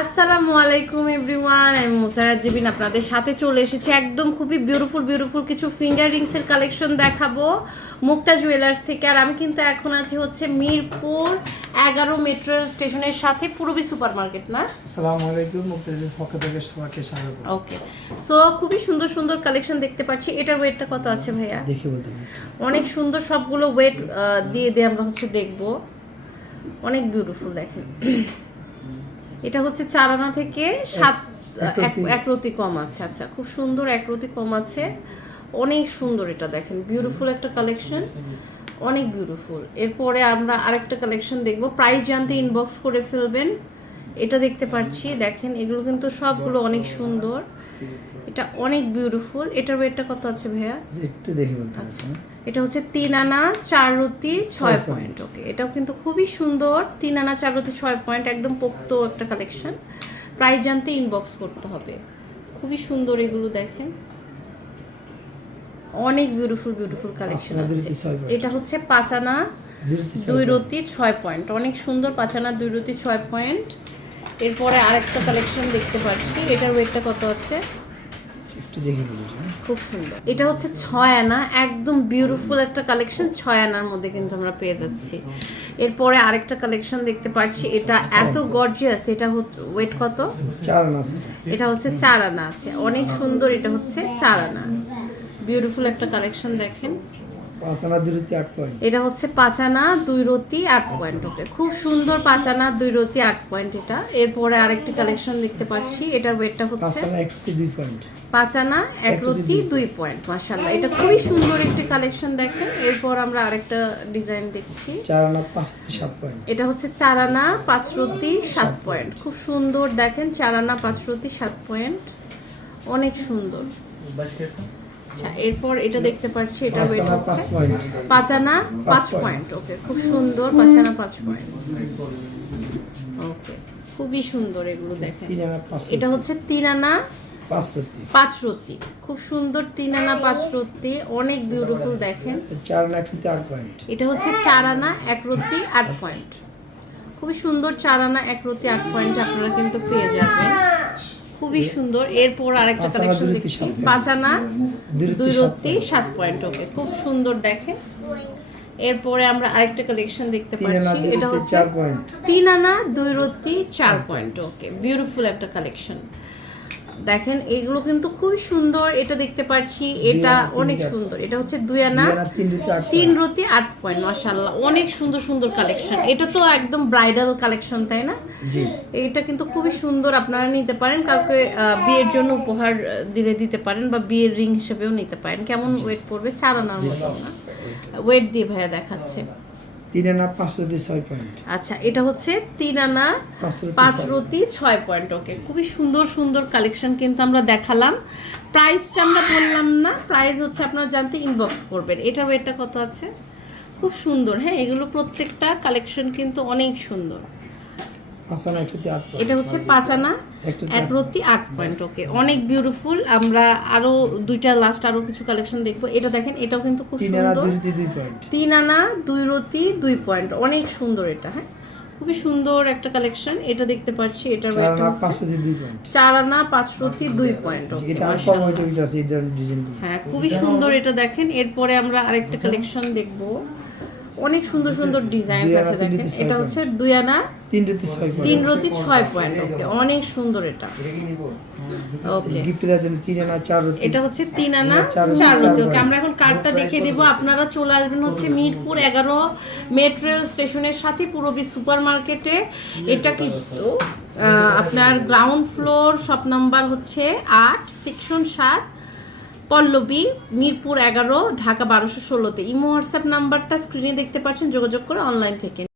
আসসালামু আলাইকুম এভরিওয়ান আমি মুসারাত জিবিন আপনাদের সাথে চলে এসেছি একদম খুবই বিউটিফুল বিউটিফুল কিছু ফিঙ্গার রিংসের কালেকশন দেখাবো মুক্তা জুয়েলার্স থেকে। আর আমি কিন্তু এখন আছি হচ্ছে মিরপুর এগারো মেট্রো স্টেশনের সাথে পূরবী সুপার মার্কেট না? আসসালামু আলাইকুম মুক্তিযুদ্ধের পক্ষ থেকে সবাইকে স্বাগত। ওকে সো খুবই সুন্দর সুন্দর কালেকশন দেখতে পাচ্ছি। এটার ওয়েটটা কত আছে ভাইয়া? দেখি বলতে অনেক সুন্দর সবগুলো ওয়েট দিয়ে দিয়ে আমরা হচ্ছে দেখব। অনেক বিউটিফুল দেখেন। এটা হচ্ছে চার আনা থেকে সাত এক এক- রতি। এক রতি কম আছে। আচ্ছা খুব সুন্দর একরতি কম আছে। অনেক সুন্দর এটা দেখেন। বিউটিফুল একটা কালেকশন অনেক বিউটিফুল এরপরে আমরা আরেকটা কালেকশন দেখব। প্রাইস জানতে ইনবক্স করে ফেলবেন। এটা দেখতে পাচ্ছি। দেখেন এগুলো কিন্তু সবগুলো অনেক সুন্দর। এটা অনেক বিউটিফুল এটার ওয়েটটা কত আছে ভাইয়া? একটু দেখি বলতে আচ্ছা। এটা হচ্ছে তিন আনা চার রতি ছয় পয়েন্ট ওকে এটাও কিন্তু খুবই সুন্দর। তিন আনা চার রতি ছয় পয়েন্ট একদম পোক্ত একটা কালেকশন প্রাইস জানতে ইনবক্স করতে হবে। খুবই সুন্দর এগুলো দেখেন। অনেক বিউটিফুল বিউটিফুল কালেকশন আছে। এটা হচ্ছে পাঁচ আনা দুই। রতি ছয় পয়েন্ট অনেক সুন্দর পাঁচ আনা দুই রতি ছয় পয়েন্ট এরপরে আরেকটা কালেকশন দেখতে পাচ্ছি। এটার ওয়েটটা কত আছে? খুব সুন্দর। এটা হচ্ছে ছয় আনা একদম বিউটিফুল একটা কালেকশন ছয় আনার মধ্যে কিন্তু আমরা পেয়ে যাচ্ছি। এরপরে আরেকটা কালেকশন দেখতে পাচ্ছি। এটা এত গর্জিয়াস এটা ওয়েট কত? চার আনা এটা। এটা হচ্ছে চার আনা আছে। অনেক সুন্দর। এটা হচ্ছে চার আনা বিউটিফুল একটা কালেকশন দেখেন। পাঁচ আনা দুইটি আট পয়েন্ট এটা হচ্ছে পাঁচানা দুই রতি আট পয়েন্ট ওকে খুব সুন্দর পাঁচানা দুই রতি আট পয়েন্ট এটা। এরপরে আরেকটি কালেকশন দেখতে পাচ্ছি এটার ওয়েটটা পাঁচ হচ্ছে আনা একটি দুই পয়েন্ট পাঁচানা এক রতি দুই পয়েন্ট মাশাল্লাহ এটা খুবই সুন্দর একটি কালেকশন দেখেন। এরপর আমরা আরেকটা ডিজাইন দেখছি। চার আনা পাঁচ সাত পয়েন্ট এটা হচ্ছে চারানা পাঁচ রতি সাত পয়েন্ট খুব সুন্দর দেখেন চারানা পাঁচ রতি সাত পয়েন্ট অনেক সুন্দর। আচ্ছা এরপর এটা দেখতে পাচ্ছি এটা ওয়েট হচ্ছে পাঁচানা পাঁচ পয়েন্ট ওকে খুব সুন্দর পাঁচানা পাঁচ পয়েন্ট ওকে খুবই সুন্দর এগুলো দেখেন। এটা হচ্ছে তিন আনা পাঁচ রতি রত্তি খুব সুন্দর তিন আনা পাঁচ রত্তি অনেক বিউটিফুল দেখেন। চার আনা একটি আট পয়েন্ট এটা হচ্ছে চার আনা এক রত্তি আট পয়েন্ট খুবই সুন্দর চার আনা এক রত্তি আট পয়েন্ট আপনারা কিন্তু পেয়ে যাবেন। খুবই সুন্দর। এরপর আরেকটা কালেকশন দেখছি। সাত point। পাঁচ আনা দুই রত্তি সাত পয়েন্ট ওকে খুব সুন্দর দেখে। এরপরে আমরা আরেকটা কালেকশন দেখতে পাচ্ছি। এটা হচ্ছে তিন আনা দুই রত্তি চার পয়েন্ট ওকে বিউটিফুল একটা কালেকশন দেখেন এগুলো কিন্তু খুবই সুন্দর এটা দেখতে পাচ্ছি এটা অনেক সুন্দর এটা হচ্ছে দুই আনা তিন রতি আট পয়েন্ট আট অনেক সুন্দর সুন্দর কালেকশন এটা তো একদম ব্রাইডাল কালেকশন তাই না? এটা কিন্তু খুবই সুন্দর আপনারা নিতে পারেন কাউকে বিয়ের জন্য উপহার দিলে দিতে পারেন বা বিয়ের রিং হিসেবেও নিতে পারেন। কেমন ওয়েট পড়বে? চার আনার মতো না। ওয়েট দিয়ে ভাইয়া দেখাচ্ছে। তিন আনা পাঁচ রতি ছয় পয়েন্ট আচ্ছা এটা হচ্ছে তিন আনা পাঁচ রতি ছয়। পয়েন্ট ওকে খুবই সুন্দর সুন্দর কালেকশন কিন্তু আমরা দেখালাম। প্রাইসটা আমরা বললাম না প্রাইস হচ্ছে আপনারা জানতে ইনবক্স করবেন। এটা ওয়েটটা কত আছে খুব সুন্দর হ্যাঁ এগুলো প্রত্যেকটা কালেকশন কিন্তু অনেক সুন্দর পাঁচ আনা একটি আট পয়েন্ট এটা হচ্ছে পাঁচ আনা এক রতি আট পয়েন্ট ওকে অনেক বিউটিফুল আমরা আরও দুইটা লাস্ট আরও কিছু কালেকশন দেখব। এটা দেখেন এটাও কিন্তু খুব সুন্দর। তিন আনা দুই রতি দুই পয়েন্ট অনেক সুন্দর এটা হ্যাঁ? খুবই সুন্দর একটা কালেকশন এটা দেখতে পাচ্ছি এটার চার আনা হচ্ছে পাঁচ রতি দুই পয়েন্ট চার আনা পাঁচ রতি দুই পয়েন্ট হ্যাঁ খুবই সুন্দর এটা দেখেন। এরপরে আমরা আরেকটা কালেকশন দেখব। অনেক সুন্দর সুন্দর ডিজাইন আছে দেখেন। এটা হচ্ছে দুই আনা তিন রতি ছয় পয়েন্ট তিন রতি ছয় পয়েন্ট ওকে। অনেক সুন্দর এটা। ওকে। গিফট দেওয়ার জন্য তিন আনা চার রতি। এটা হচ্ছে তিন আনা চার রতি, চার রতি। ওকে আমরা এখন কার্ডটা দেখিয়ে দেবো। আপনারা চলে আসবেন হচ্ছে মিরপুর এগারো মেট্রো স্টেশনের সাথে পূরবী সুপার মার্কেটে এটা কিন্তু আপনার গ্রাউন্ড ফ্লোর শপ নাম্বার হচ্ছে আট সেকশন সাত পল্লবী মিরপুর এগারো ঢাকা বারোশো ষোলোতে। ইমো হোয়াটসঅ্যাপ নাম্বারটা স্ক্রিনে দেখতে পাচ্ছেন যোগাযোগ করে অনলাইন থেকে।